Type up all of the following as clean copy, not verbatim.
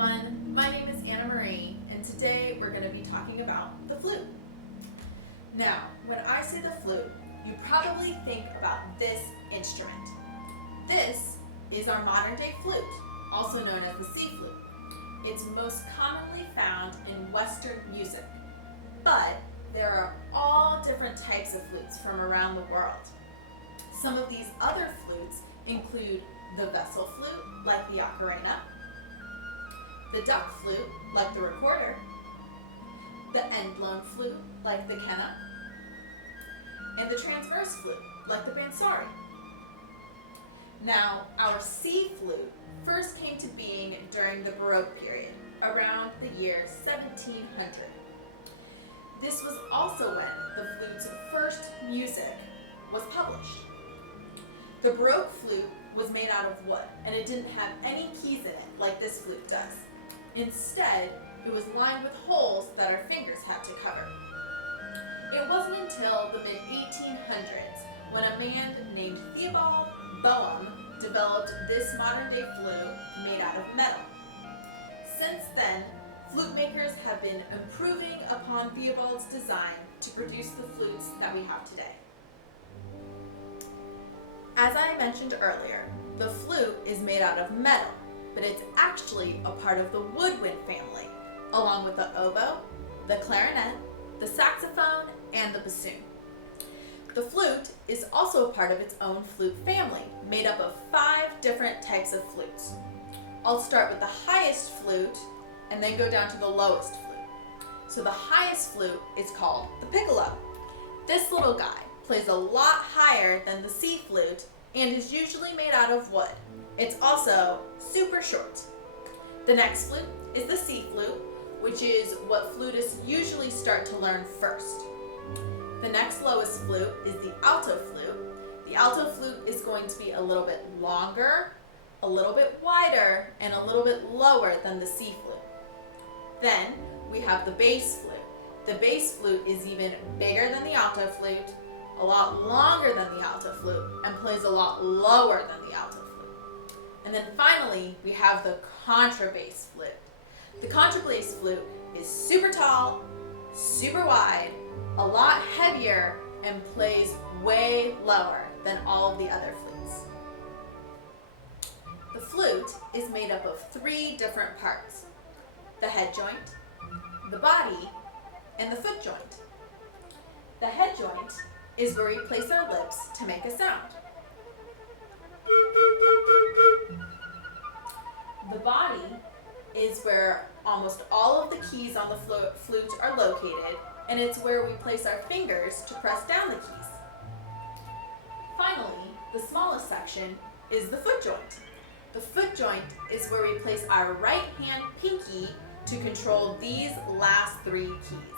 everyone, my name is Anamarie, and today we're going to be talking about the flute. Now, when I say the flute, you probably think about this instrument. This is our modern day flute, also known as the C flute. It's most commonly found in Western music, but there are all different types of flutes from around the world. Some of these other flutes include the vessel flute, like the ocarina, the duck flute, like the recorder, the end-blown flute, like the quena, and the transverse flute, like the bansuri. Now, our C flute first came to being during the Baroque period, around the year 1700. This was also when the flute's first music was published. The Baroque flute was made out of wood, and it didn't have any keys in it like this flute does. Instead, it was lined with holes that our fingers had to cover. It wasn't until the mid-1800s when a man named Theobald Boehm developed this modern-day flute made out of metal. Since then, flute makers have been improving upon Theobald's design to produce the flutes that we have today. As I mentioned earlier, the flute is made out of metal, but it's actually a part of the woodwind family, along with the oboe, the clarinet, the saxophone, and the bassoon. The flute is also a part of its own flute family, made up of 5 different types of flutes. I'll start with the highest flute and then go down to the lowest flute. So the highest flute is called the piccolo. This little guy plays a lot higher than the C flute and is usually made out of wood. It's also super short. The next flute is the C flute, which is what flutists usually start to learn first. The next lowest flute is the alto flute. The alto flute is going to be a little bit longer, a little bit wider, and a little bit lower than the C flute. Then we have the bass flute. The bass flute is even bigger than the alto flute, a lot longer than the alto flute, and plays a lot lower than the alto flute. And then finally, we have the contrabass flute. The contrabass flute is super tall, super wide, a lot heavier, and plays way lower than all of the other flutes. The flute is made up of 3 different parts: the head joint, the body, and the foot joint. The head joint is where we place our lips to make a sound. The body is where almost all of the keys on the flute are located, and it's where we place our fingers to press down the keys. Finally, the smallest section is the foot joint. The foot joint is where we place our right hand pinky to control these last 3 keys.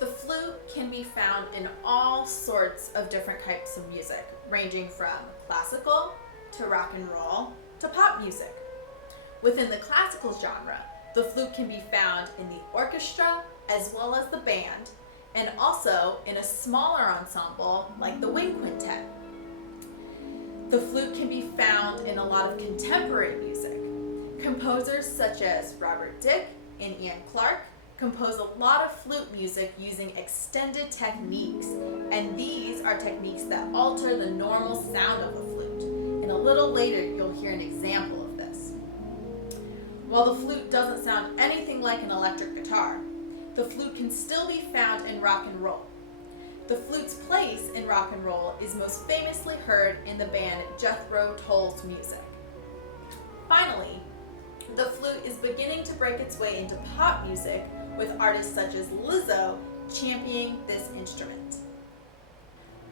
The flute can be found in all sorts of different types of music, ranging from classical to rock and roll to pop music. Within the classical genre, the flute can be found in the orchestra as well as the band, and also in a smaller ensemble like the wind quintet. The flute can be found in a lot of contemporary music. Composers such as Robert Dick and Ian Clark compose a lot of flute music using extended techniques, and these are techniques that alter the normal sound of a flute. And a little later, you'll hear an example of this. While the flute doesn't sound anything like an electric guitar, the flute can still be found in rock and roll. The flute's place in rock and roll is most famously heard in the band Jethro Tull's music. Finally, the flute is beginning to break its way into pop music, with artists such as Lizzo championing this instrument.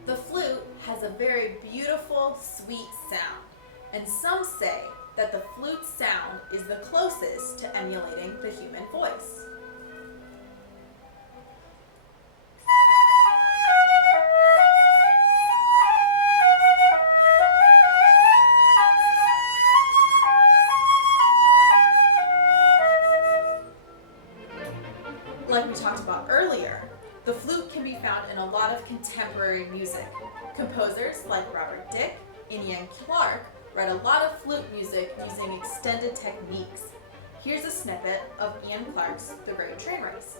The flute has a very beautiful, sweet sound, and some say that the flute's sound is the closest to emulating the human voice. Like we talked about earlier, the flute can be found in a lot of contemporary music. Composers like Robert Dick and Ian Clark write a lot of flute music using extended techniques. here's a snippet of Ian Clark's The Great Train Race.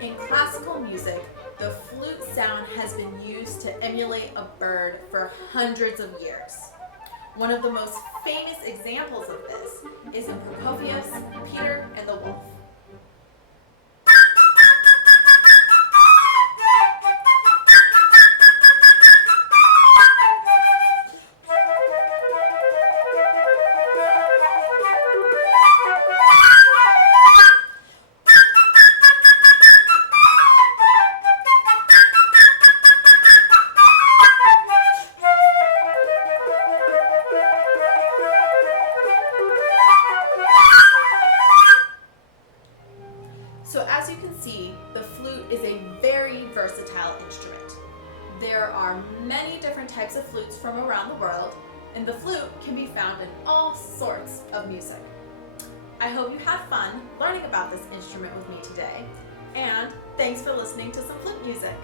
In classical music, the flute sound has been used to emulate a bird for hundreds of years. One of the most famous examples of this is in Prokofiev's Peter and the Wolf. So as you can see, the flute is a very versatile instrument. There are many different types of flutes from around the world, and the flute can be found in all sorts of music. I hope you had fun learning about this instrument with me today, and thanks for listening to some flute music.